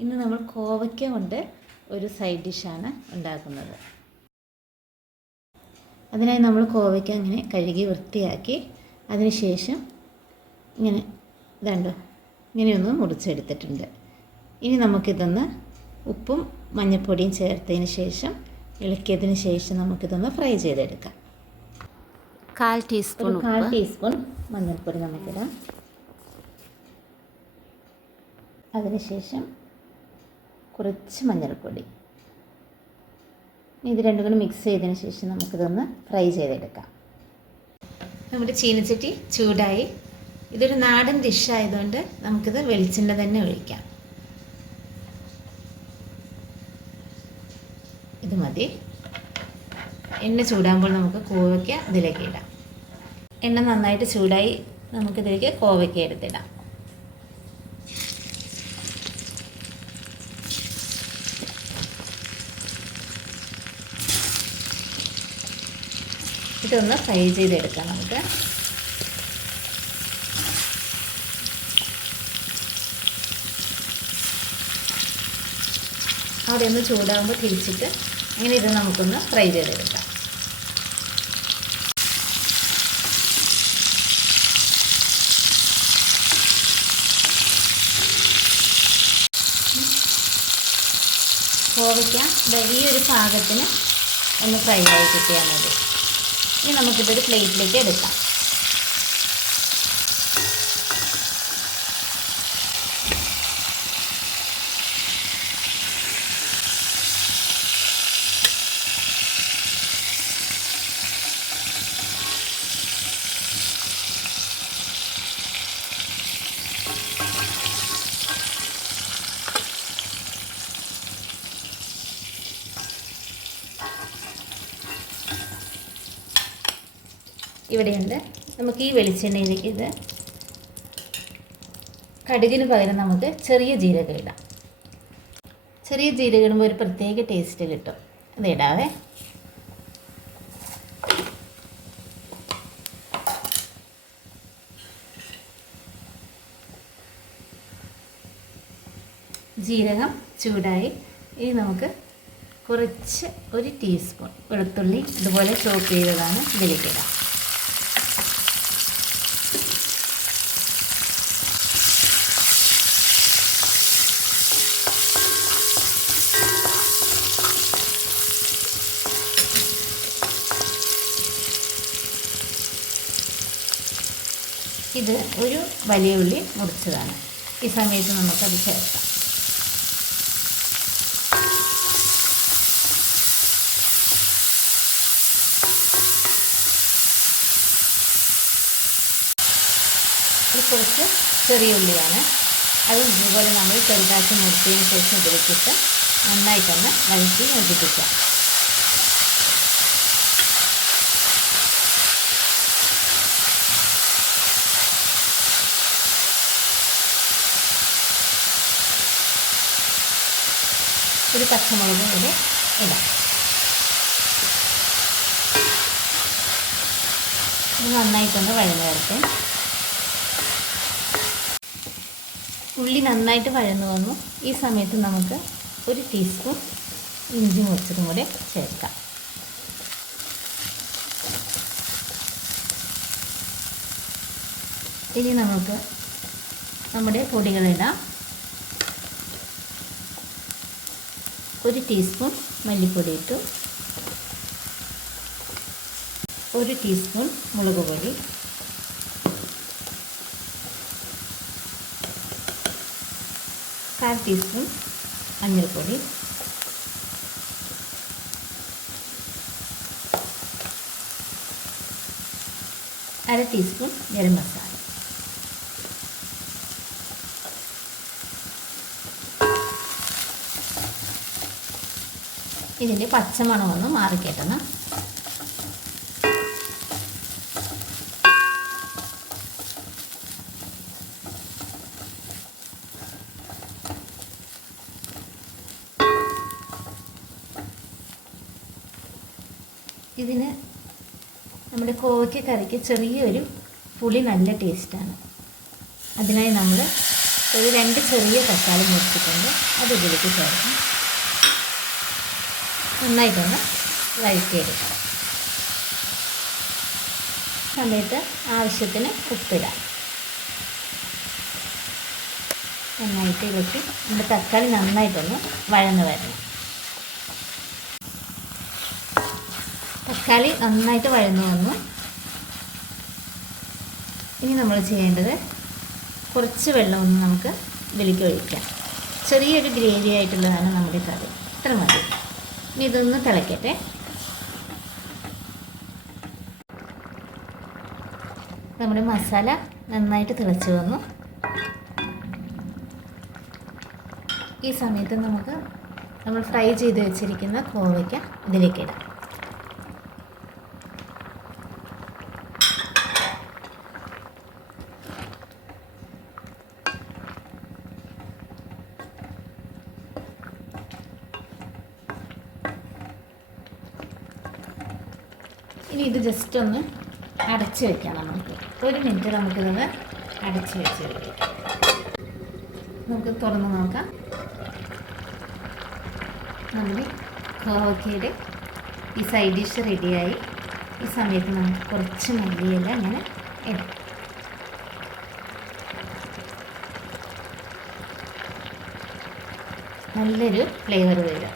ഇന്ന് നമ്മൾ കോവയ്ക്ക കൊണ്ട് ഒരു സൈഡ് ഡിഷാണ് ഉണ്ടാക്കുന്നത്. അതിനായി നമ്മൾ കോവയ്ക്ക ഇങ്ങനെ കഴുകി വൃത്തിയാക്കി അതിനുശേഷം ഇങ്ങനെ ഇതാണ്ട് ഇങ്ങനെയൊന്ന് മുറിച്ചെടുത്തിട്ടുണ്ട്. ഇനി നമുക്കിതൊന്ന് ഉപ്പും മഞ്ഞൾപ്പൊടിയും ചേർത്തതിന് ശേഷം ഇളക്കിയതിന് ശേഷം നമുക്കിതൊന്ന് ഫ്രൈ ചെയ്തെടുക്കാം. കാൽ ടീസ്പൂൺ കാൽ ടീസ്പൂൺ മഞ്ഞൾപ്പൊടി നമുക്കിടാം. അതിനുശേഷം കുറച്ച് മഞ്ഞൾപ്പൊടി. ഇത് രണ്ടും കൂടി മിക്സ് ചെയ്തതിന് ശേഷം നമുക്കിതൊന്ന് ഫ്രൈ ചെയ്തെടുക്കാം. നമ്മുടെ ചീനച്ചട്ടി ചൂടായി. ഇതൊരു നാടൻ ഡിഷ് ആയതുകൊണ്ട് നമുക്കിത് വെളിച്ചെണ്ണ തന്നെ ഒഴിക്കാം. ഇത് മതി. എണ്ണ ചൂടാകുമ്പോൾ നമുക്ക് കോവയ്ക്ക ഇതിലേക്ക് ഇടാം. എണ്ണ നന്നായിട്ട് ചൂടായി നമുക്കിതിലേക്ക് കോവയ്ക്ക എടുത്തിടാം. ഇതൊന്ന് ഫ്രൈ ചെയ്തെടുക്കാം നമുക്ക്. അവിടെ ഒന്ന് ചൂടാകുമ്പോൾ തിരിച്ചിട്ട് അങ്ങനെ ഇത് നമുക്കൊന്ന് ഫ്രൈ ചെയ്തെടുക്കാം. കോവയ്ക്ക വലിയൊരു ഒരു പാകത്തിന് ഒന്ന് ഫ്രൈ ആയി കിട്ടിയാൽ മതി. ഇനി നമുക്കിതൊരു പ്ലേറ്റിലേക്ക് എടുക്കാം. ഇവിടെയുണ്ട്. നമുക്ക് ഈ വെളിച്ചെണ്ണയിലേക്ക് ഇത് കടുകിന് പകരം നമുക്ക് ചെറിയ ജീരകം ഇടാം. ചെറിയ ജീരകം ഇടുമ്പോൾ ഒരു പ്രത്യേക ടേസ്റ്റ് കിട്ടും. അത് ഇടാവേ. ജീരകം ചൂടായി. ഇനി നമുക്ക് കുറച്ച് ഒരു ടീസ്പൂൺ വെളുത്തുള്ളി ഇതുപോലെ ചോപ്പ് ചെയ്തതാണ് ഇതിലേക്ക് ഇത് ഒരു വലിയ ഉള്ളി മുറിച്ചതാണ്. ഈ സമയത്ത് നമുക്കത് ചേർക്കാം. ഇത് കുറച്ച് ചെറിയ ഉള്ളിയാണ്. അതും ഇതുപോലെ നമ്മൾ ചെറുതാക്കി മുറിച്ചതിന് ശേഷം ഉപയോഗിച്ചിട്ട് നന്നായിട്ടൊന്ന് വഴറ്റി യോജിപ്പിക്കാം. ഒരു പച്ചമുളകും കൂടി ഇടാം. ഇത് നന്നായിട്ടൊന്ന് വഴന്ന് വരട്ടെ. ഉള്ളി നന്നായിട്ട് വഴന്നു വന്നു. ഈ സമയത്ത് നമുക്ക് ഒരു ടീസ്പൂൺ ഇഞ്ചി മുറിച്ചതും കൂടെ ചേർക്കാം. ഇനി നമുക്ക് നമ്മുടെ പൊടികളിടാം. ഒരു ടീസ്പൂൺ മല്ലിപ്പൊടി ഇട്ടു. ഒരു ടീസ്പൂൺ മുളക് പൊടി. കാൽ ടീസ്പൂൺ മഞ്ഞൾപ്പൊടി. അര ടീസ്പൂൺ ഗരം മസാല. ഇതിന്റെ പച്ചമണമൊന്ന് മാറിക്കെട്ടണം ഇതിന് നമ്മുടെ കോവയ്ക്ക കറിക്ക് ചെറിയൊരു പുളി നല്ല ടേസ്റ്റാണ്. അതിനായി നമ്മൾ ഒരു രണ്ട് ചെറിയ തക്കാളി മുറിച്ചിട്ടുണ്ട്. അത് ഇതിലേക്ക് ചേർക്കാം. നന്നായിട്ടൊന്ന് വഴറ്റിയെടുക്കണം സമയത്ത് ആവശ്യത്തിന് ഉപ്പിടാം. നന്നായിട്ട് ഇളക്കി നമ്മുടെ തക്കാളി നന്നായിട്ടൊന്ന് വഴന്ന് വരണം. തക്കാളി നന്നായിട്ട് വഴന്നു വന്നു. ഇനി നമ്മൾ ചെയ്യേണ്ടത് കുറച്ച് വെള്ളം ഒന്ന് നമുക്ക് ഇതിലേക്ക് ഒഴിക്കാം. ചെറിയൊരു ഗ്രേവി ആയിട്ടുള്ളതാണ് നമ്മുടെ കറി. ഇത്ര മതി. ഇതൊന്ന് തിളയ്ക്കട്ടെ നമ്മുടെ മസാല നന്നായിട്ട് തിളച്ചു വന്നു. ഈ സമയത്ത് നമുക്ക് നമ്മൾ ഫ്രൈ ചെയ്ത് വെച്ചിരിക്കുന്ന കോവയ്ക്ക ഇതിലേക്ക് ഇടാം. ഇനി ഇത് ജസ്റ്റ് ഒന്ന് അടച്ച് വെക്കാം നമുക്ക്. ഒരു മിനിറ്റ് നമുക്കിതൊന്ന് അടച്ച് വെച്ച് വെക്കാം. നമുക്ക് തുറന്ന് നോക്കാം. നമ്മുടെ കോവക്കയുടെ ഈ സൈഡ് ഡിഷ് റെഡിയായി ഈ സമയത്ത് നമുക്ക് കുറച്ച് മല്ലിയില അങ്ങനെ നല്ലൊരു ഫ്ലേവർ വരും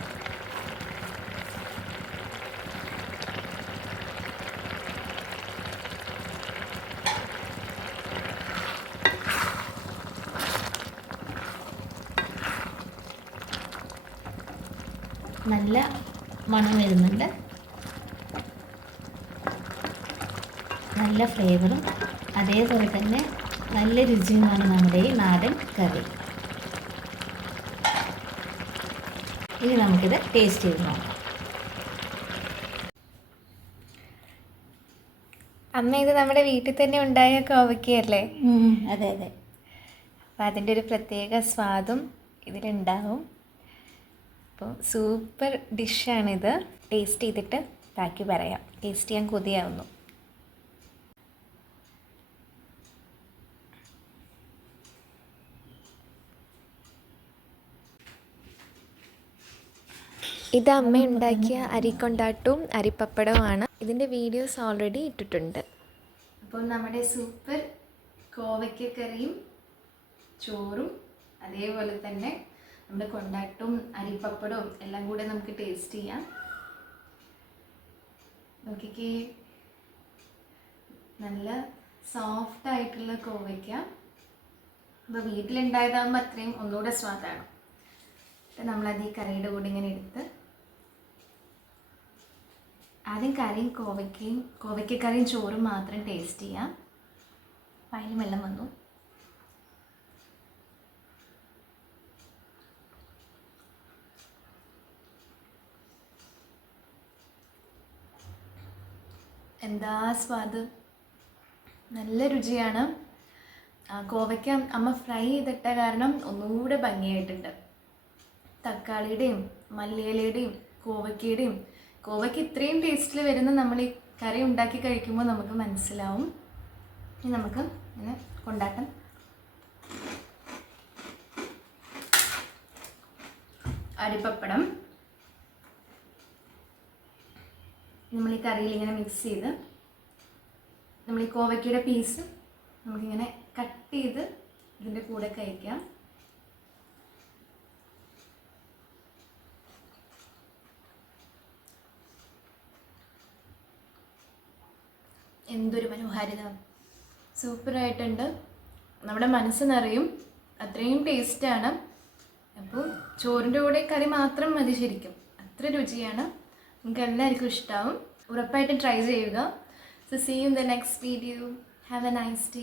നല്ല മണം വരുന്നുണ്ട്. നല്ല ഫ്ലേവറും അതേപോലെ തന്നെ നല്ല രുചിയുമാണ് നമ്മുടെ ഈ നാടൻ കറി. ഇനി നമുക്കിത് ടേസ്റ്റ് ചെയ്ത് നോക്കാം. അമ്മ ഇത് നമ്മുടെ വീട്ടിൽ തന്നെ ഉണ്ടായ കോവക്കയല്ലേ അതെ അതെ. അപ്പം അതിന്റെ ഒരു പ്രത്യേക സ്വാദും ഇതിലുണ്ടാവും. അപ്പോൾ സൂപ്പർ ഡിഷാണിത്. ടേസ്റ്റ് ചെയ്തിട്ട് ബാക്കി പറയാം. ടേസ്റ്റ് ചെയ്യാൻ കൊതിയാവുന്നു. ഇത് അമ്മ ഉണ്ടാക്കിയ അരിക്കൊണ്ടാട്ടും അരിപ്പപ്പടവുമാണ്. ഇതിന്റെ വീഡിയോസ് ഓൾറെഡി ഇട്ടിട്ടുണ്ട്. അപ്പോൾ നമ്മുടെ സൂപ്പർ കോവയ്ക്കക്കറിയും ചോറും അതേപോലെ തന്നെ നമ്മുടെ കൊണ്ടാട്ടും അരിപ്പപ്പടവും എല്ലാം കൂടെ നമുക്ക് ടേസ്റ്റ് ചെയ്യാം. നോക്കിക്കേ. നല്ല സോഫ്റ്റ് ആയിട്ടുള്ള കോവയ്ക്ക. അപ്പോൾ വീട്ടിലുണ്ടായതാകുമ്പോൾ അത്രയും ഒന്നുകൂടെ സ്വാദാണ് അപ്പം നമ്മളത് ഈ കറിയുടെ കൂടെ ഇങ്ങനെ എടുത്ത് ആദ്യം കറിയും കോവയ്ക്കയും കോവയ്ക്കക്കറിയും ചോറും മാത്രം ടേസ്റ്റ് ചെയ്യാം. അതിൽ വെള്ളം വന്നു. എന്താ സ്വാദ്? നല്ല രുചിയാണ്. കോവയ്ക്ക അമ്മ ഫ്രൈ ചെയ്തിട്ട കാരണം ഒന്നുകൂടെ ഭംഗിയായിട്ടുണ്ട്. തക്കാളിയുടെയും മല്ലിയിലയുടെയും കോവയ്ക്കയുടെയും. കോവയ്ക്ക് ഇത്രയും ടേസ്റ്റിൽ വരുന്ന നമ്മൾ ഈ കറി ഉണ്ടാക്കി കഴിക്കുമ്പോൾ നമുക്ക് മനസ്സിലാവും. ഇനി നമുക്ക് ഇങ്ങനെ കൊണ്ടാട്ടം. അരിപ്പപ്പടം. നമ്മൾ ഈ കറിയിൽ ഇങ്ങനെ മിക്സ് ചെയ്ത് നമ്മൾ ഈ കോവയ്ക്കയുടെ പീസ് നമുക്കിങ്ങനെ കട്ട് ചെയ്ത് ഇതിന്റെ കൂടെ കഴിക്കാം. എന്തൊരു മനോഹാരിത. സൂപ്പറായിട്ടുണ്ട്. നമ്മുടെ മനസ്സ് നിറയും. അത്രയും ടേസ്റ്റാണ് അപ്പോൾ ചോറിന്റെ കൂടെ കറി മാത്രം മതി ശരിക്കും. അത്ര രുചിയാണ്. നിങ്ങൾക്ക് എല്ലാവർക്കും ഇഷ്ടമാവും. ഉറപ്പായിട്ടും ട്രൈ ചെയ്യുക. So see you in the next video have a nice day